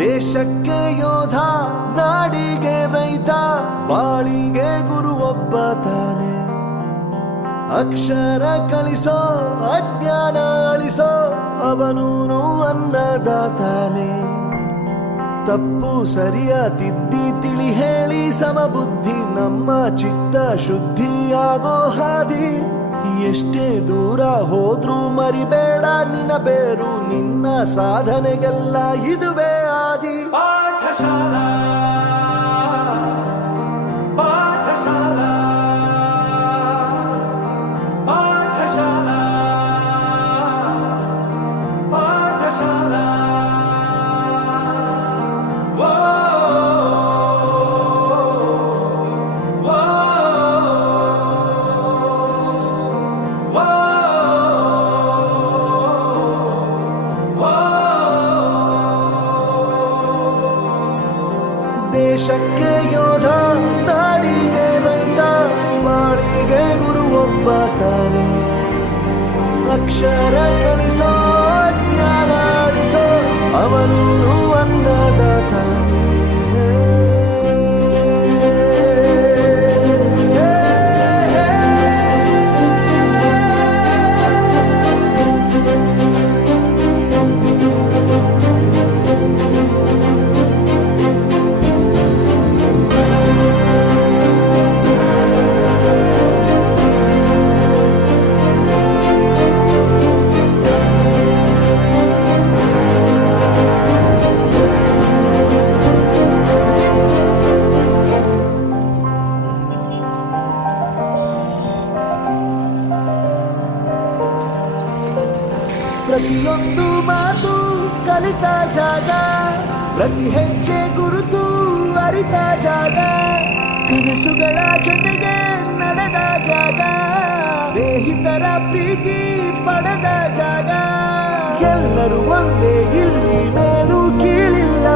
ದೇಶಕ್ಕೆ ಯೋಧ, ನಾಡಿಗೆ ರೈತ, ಬಾಳಿಗೆ ಗುರು ಒಬ್ಬ ತಾನೆ. ಅಕ್ಷರ ಕಲಿಸೋ, ಅಜ್ಞಾನ ಅಳಿಸೋ, ಅವನೂನು ಅನ್ನದಾತಾನೆ. ತಪ್ಪು ಸರಿಯ ತಿದ್ದಿ ತಿಳಿ ಹೇಳಿ ಸಮಬುದ್ಧಿ ನಮ್ಮ ಚಿತ್ತ ಶುದ್ಧಿಯಾಗೋ ಹಾದಿ. ಎಷ್ಟೇ ದೂರ ಹೋದ್ರೂ ಮರಿಬೇಡ ನಿನ್ನ ಬೇರು, ನಿನ್ನ ಸಾಧನೆಗೆಲ್ಲ ಇದುವೇ ಆದಿ. ಪಾಠಶಾಲಾ ಪಾಠಶಾಲಾ ಪಾಠಶಾಲಾ ಪಾಠಶಾಲಾ. ದೇಶಕ್ಕೆ ಯೋಧ, ನಾಡಿಗೆ ರೈತ, ಬಾಳಿಗೆ ಗುರು ಒಬ್ಬ ತಾನೆ. ಅಕ್ಷರ ಕಲಿಸೋ, ಜ್ಞಾನ ಅಳಿಸೋ, ಅವನೂನು ಅನ್ನದಾತಾನೆ. ಪ್ರತಿಯೊಂದು ಮಾತು ಕಲಿತ ಜಾಗ, ಪ್ರತಿ ಹೆಜ್ಜೆ ಗುರುತು ಅರಿತ ಜಾಗ, ಕನಸುಗಳ ಜೊತೆಗೆ ನಡೆದ ಜಾಗ, ಸ್ನೇಹಿತರ ಪ್ರೀತಿ ಪಡೆದ ಜಾಗ. ಎಲ್ಲರೂ ಒಂದೇ, ಇಲ್ಲಿ ಮೇಲೂ ಕೀಳಿಲ್ಲ,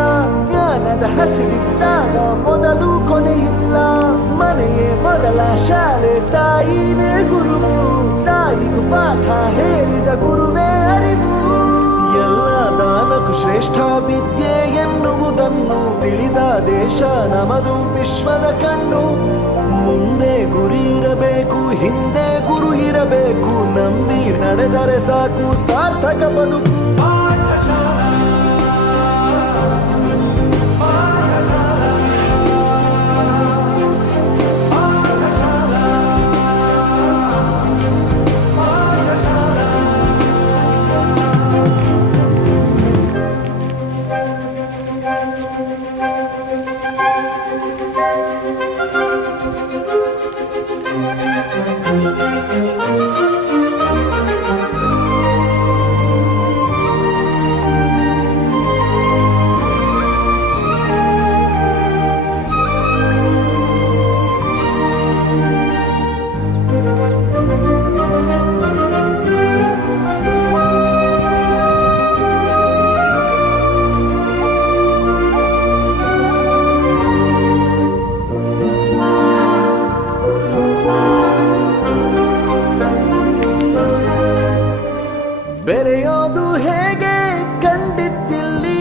ಜ್ಞಾನದ ಹಸಿವಿದ್ದಾಗ ಮೊದಲು ಕೊನೆಯಿಲ್ಲ. ಮನೆಯೇ ಮೊದಲ ಶಾಲೆ, ತಾಯಿನೇ ಗುರುವು, ತಾಯಿಗೂ ಪಾಠ ಹೇಳಿದ ಗುರುವೇ ಅರಿವು. ಎಲ್ಲ ದಾನಕ್ಕೂ ಶ್ರೇಷ್ಠ ವಿದ್ಯೆ ಎನ್ನುವುದನ್ನು ತಿಳಿದ ದೇಶ ನಮದು, ವಿಶ್ವದ ಕಣ್ಣು. ಮುಂದೆ ಗುರಿ ಇರಬೇಕು, ಹಿಂದೆ ಗುರು ಇರಬೇಕು, ನಂಬಿ ನಡೆದರೆ ಸಾಕು ಸಾರ್ಥಕ ಬದುಕು. ಪಾಠಶಾಲಾ ಬೆರೆಯೋದು ಹೇಗೆ ಕಂಡಿದ್ದಿಲ್ಲಿ,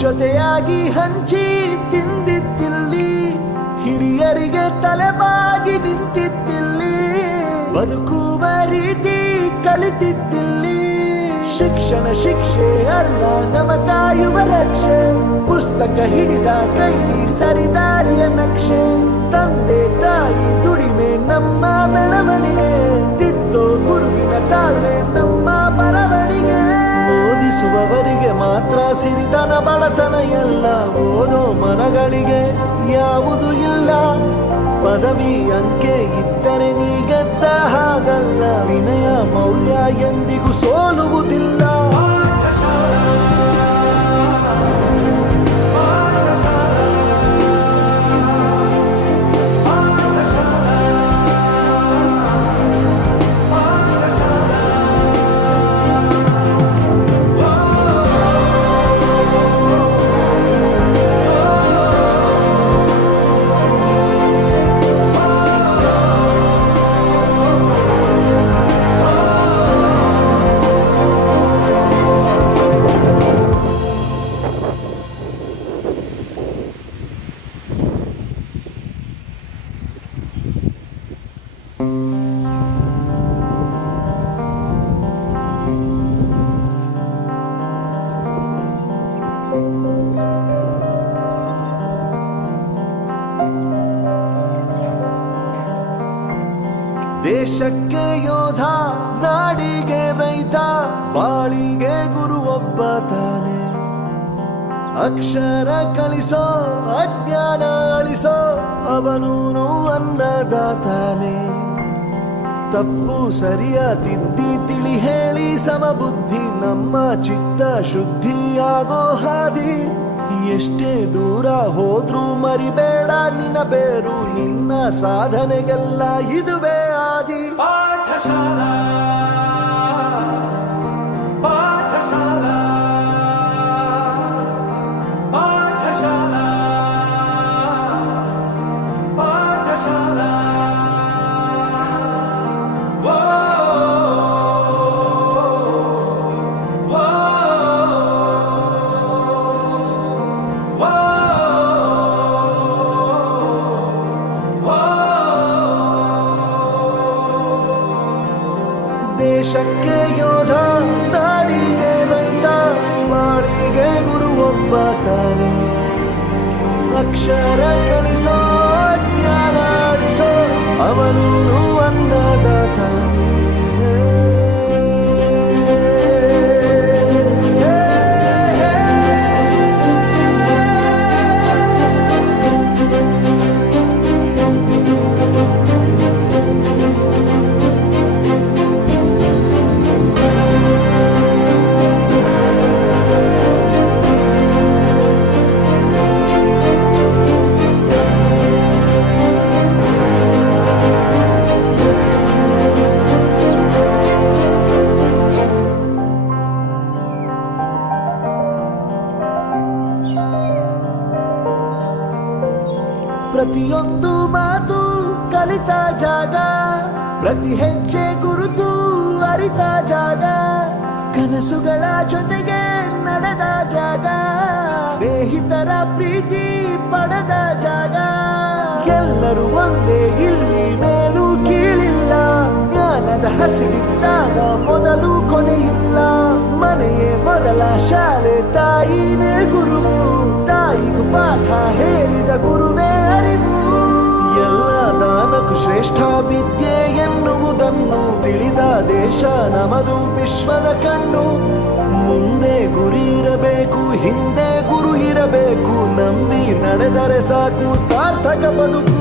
ಜೊತೆಯಾಗಿ ಹಂಚಿ ತಿಂದಿದ್ದಿಲ್ಲಿ, ಹಿರಿಯರಿಗೆ ತಲೆಬಾಗಿ ನಿಂತಿದ್ದಿಲ್ಲಿ, ಬದುಕುವ ರೀತಿ ಕಲಿತಿದ್ದಿಲ್ಲಿ. ಶಿಕ್ಷಣ ಶಿಕ್ಷೆ ಅಲ್ಲ, ನಮ ಕಾಯುವ ರಕ್ಷೆ, ಪುಸ್ತಕ ಹಿಡಿದ ಕೈ ಸರಿದಾರಿಯ ನಕ್ಷೆ. ತಂದೆ ತಾಯಿ ದುಡಿಮೆ ನಮ್ಮ ಬೆಳವಣಿಗೆ, ತಿದ್ದೋ ಗುರುವಿನ ತಾಳ್ಮೆ ನಮ್ಮ ಬರವಣಿಗೆ. ಓದಿಸುವವರಿಗೆ ಮಾತ್ರ ಸಿರಿತನ ಬಡತನ ಎಲ್ಲ, ಓದೋ ಮನಗಳಿಗೆ ಯಾವುದು ಇಲ್ಲ. ಪದವಿ ಅಂಕೆ ಇದ್ದರೆ ನೀ ಗೆದ್ದ ಹಾಗಲ್ಲ, ವಿನಯ ಮೌಲ್ಯ ಎಂದಿಗೂ ಸೋಲುವುದಿಲ್ಲ. ದೇಶಕ್ಕೆ ಯೋಧ, ನಾಡಿಗೆ ರೈತ, ಬಾಳಿಗೆ ಗುರು ಒಬ್ಬ ತಾನೆ. ಅಕ್ಷರ ಕಲಿಸೋ, ಅಜ್ಞಾನ ಅಳಿಸೋ, ಅವನೂನು ಅನ್ನದಾತಾನೆ. ತಪ್ಪು ಸರಿಯ ತಿದ್ದಿ ತಿಳಿ ಹೇಳಿ ಸಮಬುದ್ಧಿ, ನಮ್ಮ ಚಿತ್ತ ಶುದ್ಧಿಯಾಗೋ ಹಾದಿ. ಎಷ್ಟೇ ದೂರ ಹೋದ್ರೂ ಮರಿಬೇಡ ನಿನ್ನ ಬೇರು, ನಿನ್ನ ಸಾಧನೆಗೆಲ್ಲ ಇದುವೇ ಆದಿ. ಪಾಠಶಾಲಾ ಪಾಠಶಾಲಾ ಪಾಠಶಾಲಾ ಪಾಠಶಾಲಾ. ದೇಶಕ್ಕೆ ಯೋಧ, ನಾಡಿಗೆ ರೈತ, ಬಾಳಿಗೆ ಗುರು ಒಬ್ಬ ತಾನೆ. ಅಕ್ಷರ ಕಲಿಸೋ, ಜ್ಞಾನ ಅಳಿಸೋ, ಅವನೂನು ಅನ್ನದಾತಾನೆ. ಪ್ರತಿಯೊಂದು ಮಾತು ಕಲಿತ ಜಾಗ, ಪ್ರತಿ ಹೆಜ್ಜೆ ಗುರುತು ಅರಿತ ಜಾಗ, ಕನಸುಗಳ ಜೊತೆಗೆ ನಡೆದ ಜಾಗ, ಸ್ನೇಹಿತರ ಪ್ರೀತಿ ಪಡೆದ ಜಾಗ. ಎಲ್ಲರೂ ಒಂದೇ, ಇಲ್ಲಿ ಮೇಲೂ ಕೀಳಿಲ್ಲ, ಜ್ಞಾನದ ಹಸಿವಿದ್ದಾಗ ಮೊದಲು ಕೊನೆಯಿಲ್ಲ. ಮನೆಯೇ ಮೊದಲ ಶಾಲೆ, ತಾಯಿನೇ ಗುರುವು, ತಾಯಿಗೂ ಪಾಠ ಹೇಳಿದ ಗುರುವೇ ಅರಿವು. ಎಲ್ಲ ದಾನಕ್ಕೂ ಶ್ರೇಷ್ಠ ವಿದ್ಯೆ ಎನ್ನುವುದನ್ನು ತಿಳಿದ ದೇಶ ನಮದು, ವಿಶ್ವದ ಕಣ್ಣು. ಮುಂದೆ ಗುರಿ ಇರಬೇಕು, ಹಿಂದೆ ಗುರು ಇರಬೇಕು, ನಂಬಿ ನಡೆದರೆ ಸಾಕು ಸಾರ್ಥಕ ಬದುಕು.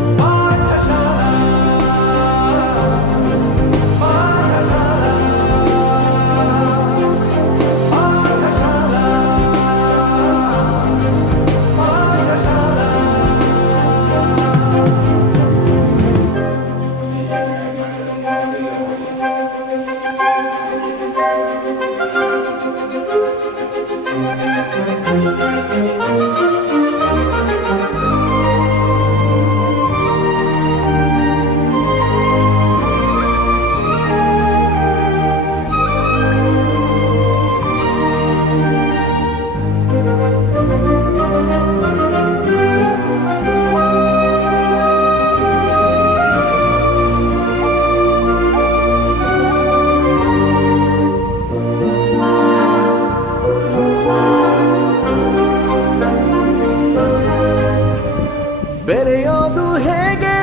ಬೆರೆಯೋದು ಹೇಗೆ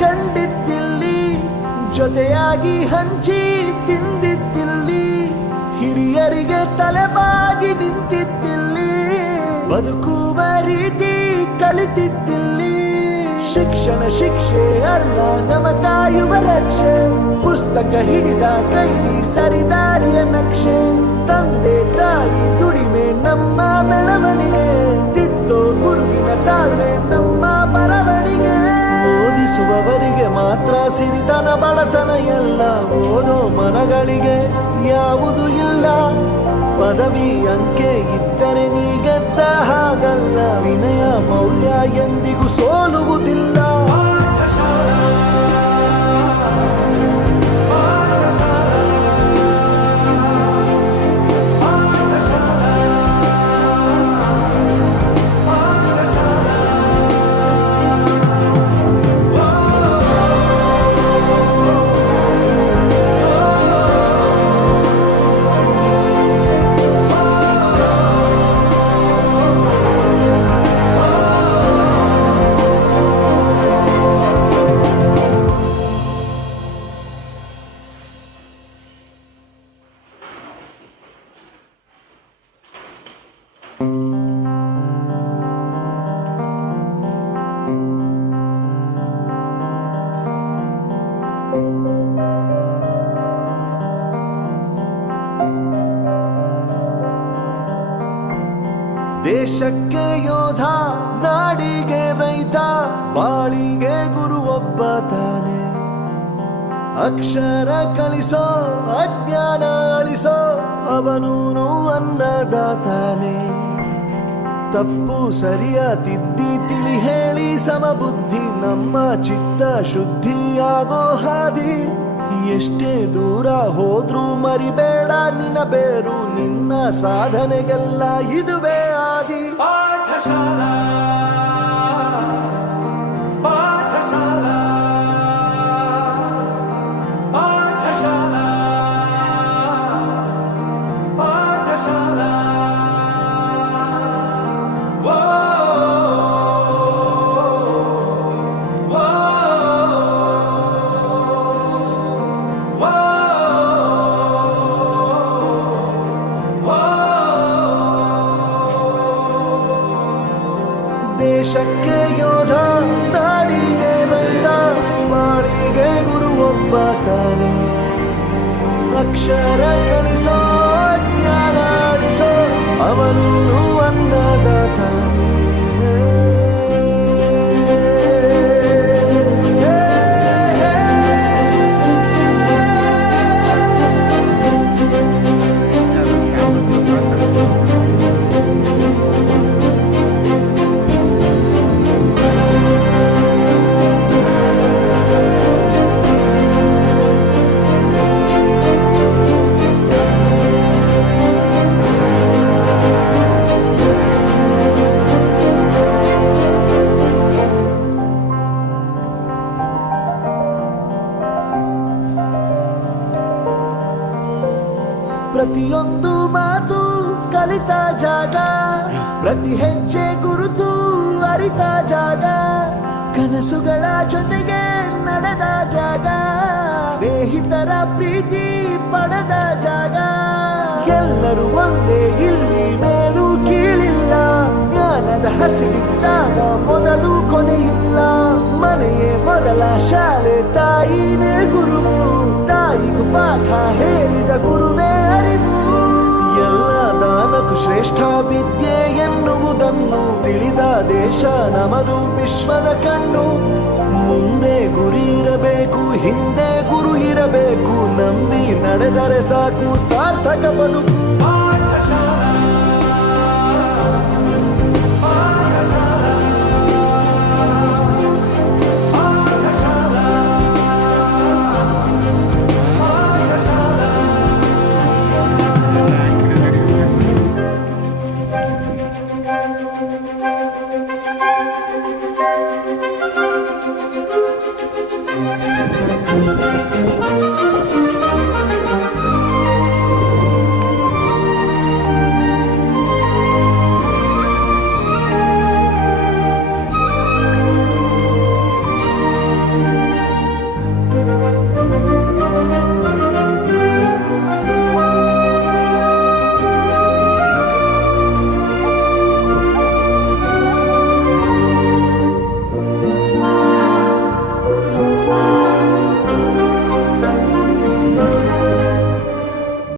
ಕಂಡಿದ್ದಿಲ್ಲಿ, ಜೊತೆಯಾಗಿ ಹಂಚಿ ತಿಂದಿದ್ದಿಲ್ಲಿ, ಹಿರಿಯರಿಗೆ ತಲೆಬಾಗಿ ನಿಂತಿದ್ದಿಲ್ಲಿ, ಬದುಕುವ ರೀತಿ ಕಲಿತಿದ್ದಿಲ್ಲಿ. ಶಿಕ್ಷಣ ಶಿಕ್ಷೆ ಅಲ್ಲ, ನಮ ಕಾಯುವ ರಕ್ಷೆ, ಪುಸ್ತಕ ಹಿಡಿದ ಕೈ ಸರಿದಾರಿಯ ನಕ್ಷೆ. ತಂದೆ ತಾಯಿ ದುಡಿಮೆ ನಮ್ಮ ಬೆಳವಣಿಗೆ, ತಿದ್ದೋ ಗುರುವಿನ ತಾಳ್ಮೆ ನಮ್ಮ ಬರವಣಿಗೆ. ಓದಿಸುವವರಿಗೆ ಮಾತ್ರ ಸಿರಿತನ ಬಡತನ ಎಲ್ಲ, ಓದೋ ಮನಗಳಿಗೆ ಯಾವುದು ಇಲ್ಲ. ಪದವಿ ಅಂಕೆ ಇದ್ದರೆ ನೀ ಗೆದ್ದ ಹಾಗಲ್ಲ, ವಿನಯ ಮೌಲ್ಯ ಎಂದಿಗೂ ಸೋಲುವುದಿಲ್ಲ. ದೇಶಕ್ಕೆ ಯೋಧ, ನಾಡಿಗೆ ರೈತ, ಬಾಳಿಗೆ ಗುರು ಒಬ್ಬ ತಾನೆ. ಅಕ್ಷರ ಕಲಿಸೋ, ಅಜ್ಞಾನ ಅಳಿಸೋ, ಅವನೂನು ಅನ್ನದಾತಾನೆ. ತಪ್ಪು ಸರಿಯ ತಿದ್ದಿ ತಿಳಿ ಹೇಳಿ ಸಮಬುದ್ಧಿ, ನಮ್ಮ ಚಿತ್ತ ಶುದ್ಧಿಯಾಗೋ ಹಾದಿ. ಎಷ್ಟೇ ದೂರ ಹೋದ್ರೂ ಮರಿಬೇಡ ನಿನ್ನ ಬೇರು, ನಿನ್ನ ಸಾಧನೆಗೆಲ್ಲ ಇದುವೇ ಆದಿ. ಪಾಠಶಾಲಾ ಪಾಠಶಾಲಾ ಪಾಠಶಾಲಾ ಪಾಠಶಾಲಾ. ದೇಶಕ್ಕೆ ಯೋಧ, ನಾಡಿಗೆ ರೈತ, ಬಾಳಿಗೆ ಗುರು ಒಬ್ಬ ತಾನೆ. ಅಕ್ಷರ ಕಲಿಸೋ, ಜ್ಞಾನ ಅಳಿಸೋ, ಅವನೂನು ಅನ್ನದಾತಾನೆ. ಪ್ರತಿಯೊಂದು ಮಾತು ಕಲಿತ ಜಾಗ, ಪ್ರತಿ ಹೆಜ್ಜೆ ಗುರುತು ಅರಿತ ಜಾಗ, ಕನಸುಗಳ ಜೊತೆಗೆ ನಡೆದ ಜಾಗ, ಸ್ನೇಹಿತರ ಪ್ರೀತಿ ಪಡೆದ ಜಾಗ. ಎಲ್ಲರೂ ಒಂದೇ, ಇಲ್ಲಿ ಮೇಲೂ ಕೀಳಿಲ್ಲ, ಜ್ಞಾನದ ಹಸಿವಿದ್ದಾಗ ಮೊದಲು ಕೊನೆಯಿಲ್ಲ. ಮನೆಯೇ ಮೊದಲ ಶಾಲೆ, ತಾಯಿನೇ ಗುರುವು, ತಾಯಿಗೂ ಪಾಠ ಹೇಳಿದ ಗುರುವೇ ಅರಿವು. ಎಲ್ಲ ದಾನಕ್ಕೂ ಶ್ರೇಷ್ಠ ವಿದ್ಯೆ ಎನ್ನುವುದನ್ನು ತಿಳಿದ ದೇಶ ನಮದು, ವಿಶ್ವದ ಕಣ್ಣು. ಮುಂದೆ ಗುರಿ ಇರಬೇಕು, ಹಿಂದೆ ಗುರು ಇರಬೇಕು, ನಂಬಿ ನಡೆದರೆ ಸಾಕು ಸಾರ್ಥಕ ಬದುಕು.